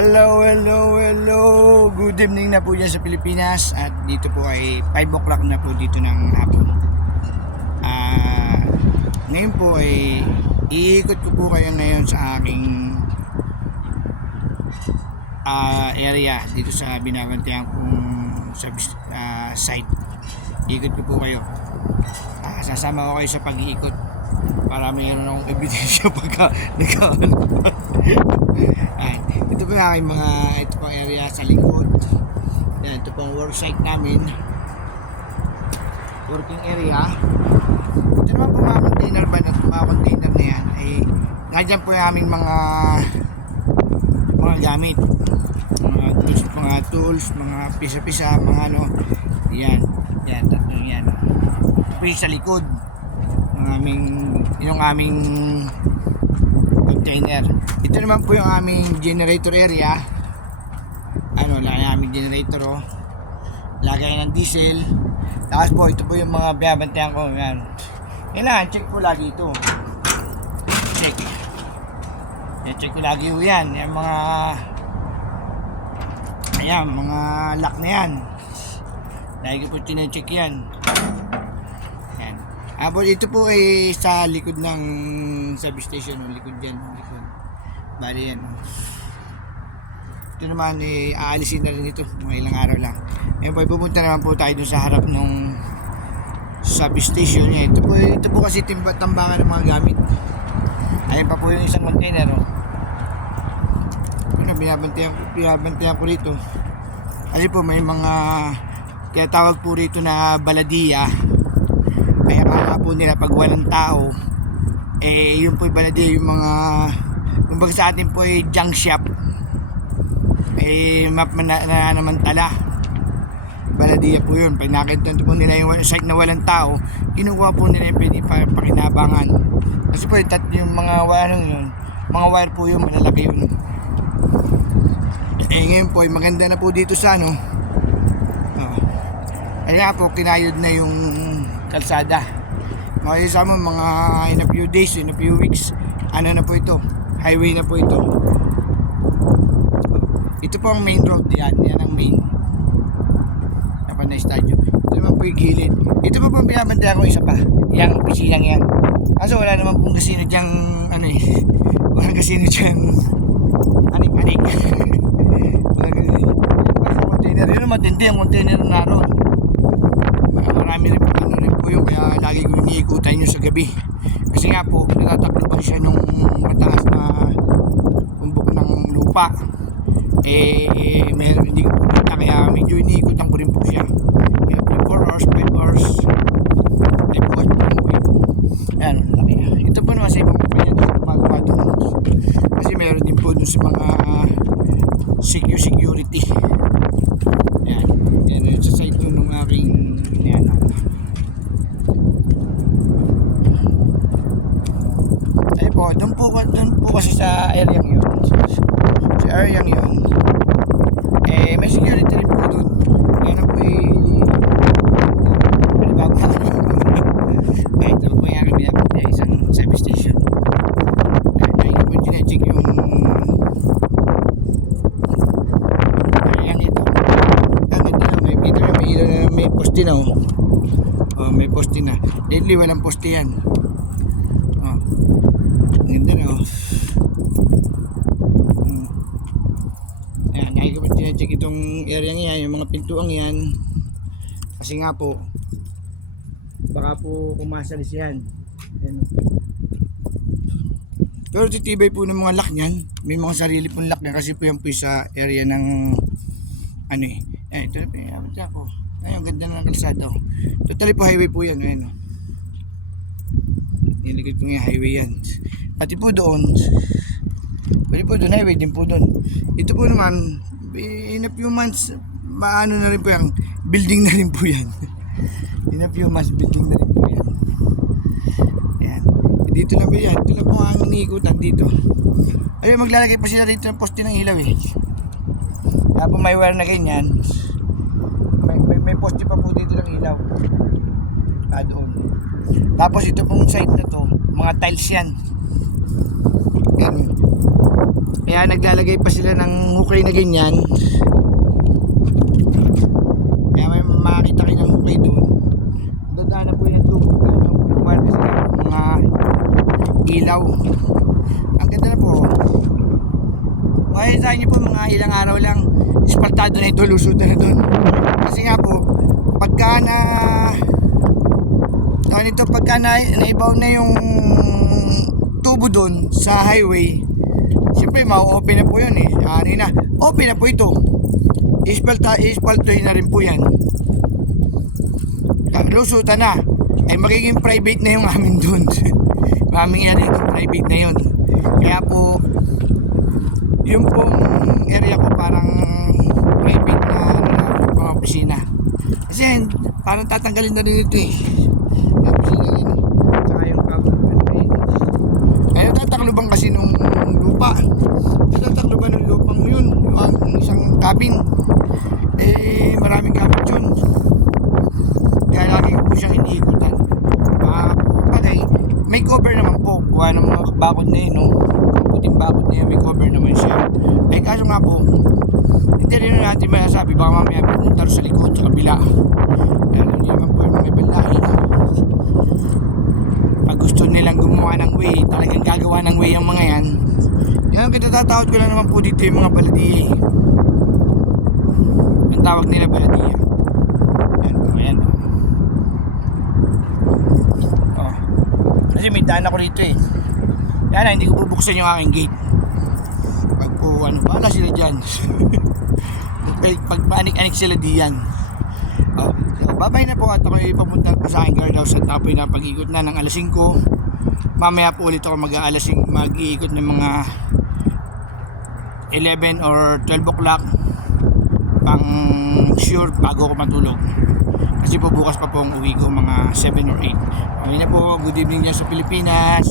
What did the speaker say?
Hello, hello, hello. Good evening na po dyan sa Pilipinas. At dito po ay 5 o'clock na po dito ng hapon. Ngayon po ay iikot ko po kayo ngayon sa aking area dito sa binabantayan kong site. Iikot ko po kayo. Sasama ko kayo sa pag-iikot para mayroon akong ebidensya pagka nagkaano. Ito po yung aking ito pong area sa likod. Yan, ito pong work site namin, working area. Ito naman po mga container van at mga container na yan ay nandyan po yung aming mga gamit, mga tools, mga pisa-pisa, mga ano. Yan, tatlo yan. Ito yung sa likod yung aming container. Ito naman po yung aming generator area. Lagay aming generator, lagay ng diesel. Tapos po ito po yung mga binabantayan ko. Yan, kailangan check po lagi ito. Check ko lagi po yan. Yung mga lock na yan, lagi ko po tine-check yan. Ito po ay sa likod ng substation, likod dyan, likod. Bali yan. Ito naman ay aalisin na rin ito, mga ilang araw lang. Ngayon po, pupunta naman po tayo dun sa harap ng substation. Ito po kasi tambangan ng mga gamit. Ayun pa po yung isang container. Binabantayan ko rito. Kasi po may mga kaya tawag po rito na baladiya. Kaya akala po nila pag walang tao, yun po yung baladiya, yung mga kumbaga sa atin po ay junk shop, map na naman tala. Baladiya po yun. Pag nakita po nila yung site na walang tao, kinukuha po nila yung pwede pakinabangan. Kasi po yung mga wire po yun, malalaki yun. Ngayon po ay maganda na po dito sa kaya po kinayod na yung kalsada. Makikisama mga in a few days, in a few weeks, na po ito, highway na po ito. Ito po ang main road, yan ang main na stadium. Ito naman po yung gilid. Ito po pang binabantayan ko isa pa, yung opisinang yan. Kaso wala naman pong kasino dyang walang kasino dyang anik-anik. Kasi container yun, matindi ang container na naroon. Marami rin po yun, kaya lagi ko iniikutan yun sa gabi. Kasi nga po, natatakloban siya nung mataas na bumbok ng lupa. Hindi ko po kita, kaya medyo iniikutan ko rin po siya. Kaya 4 hours, 5 hours, 5 hours po umuwi. Ayan, ito po naman sa ibang kapanya doon, gumagawa doon. Kasi meron din po doon sa mga security. Yan yung sa side doon ng aking doon po kasi sa area yun. Sa area yun, may security rin po doon. Yan po kahit ito po yung aking binabagay isang substation. Kaya ko po check yung may poste na may poste na. Lately walang poste yan. Ganda na Ayan, nakikita check itong area niya, yung mga pintuang yan. Kasi nga po baka po kumasalis yan. Ayan. Pero titibay po ng mga lock niyan. May mga sarili pong lock na kasi po yan po sa area ng ito na pinamit ako. Ayun, ganda na ng kalsada. Totally po highway po yan. Ayan. Niligid po yung highway yan. Pati po doon, highway din po doon. Ito po naman, in a few months, na rin po yan. Building na rin po yan. In a few months, building na rin po yan. Ayan. Dito lang po yan. Ito lang po ang iniikutan dito. Ayun, maglalagay pa sila dito ng poste ng ilaw Kaya po may wire na ganyan. May poste pa po dito ng ilaw. Doon. Tapos ito pong side na to, mga tiles yan. Kaya naglalagay pa sila ng hukay na ganyan. Kaya may makakita kayo ng hukay doon. Doon na po yung tubo. Yung wireless na mga ilaw. Ang ganda na po. Makikita nyo po mga ilang araw lang, ispartado na ito, lusot na doon. Kasi nga po, pagka naibaw na yung tubo doon sa highway, siyempre ma-open na po yun eh. Open na po ito. Ispaltuhin na rin po yan. Lusutan na. Ay magiging private na yung amin doon. Aming area ito, private na yun. Kaya po, yung pong area ko parang private na mga opisina. Kasi parang tatanggalin na rin ito eh. Opisina yun. Tsaka yung kaya tatakluban kasi nung lupa. Tatakluban ng lupang yun. Yung isang cabin. Eh maraming cabin yun. Kaya lagi ko po siyang iniikutan. Bagay, may cover naman po. Kuha ng mga bakod na yun, no? Puting bakod na yun, may cover naman siya. Eh kaso nga po, hindi rin natin masasabi, baka mamaya pumunta sa likod sa kabila. Kaya hindi naman po yung mga ibang lahi. Pag gusto nilang gumawa ng way, talagang gagawa ng way ang mga yan. Yan, kitatatawad ko lang naman po dito yung mga baladiya. Ang tawag nila baladiya. Ayan. Oh. Kasi may daan ako rito eh. Yan na, hindi ko bubuksan yung aking gate. Pag po, bahala sila dyan. Pag panik-anik sila diyan. Oh. So, babay na po at ako ipapunta po sa aking guardhouse at tapoy na pag-ikot na ng alas 5. Mamaya po ulit ako mag-iikot ng mga 11 or 12 o'clock pang sure bago ako matulog. Kasi po bukas pa po ang uwi ko mga 7 or 8. Okay na po, good evening dyan sa Pilipinas.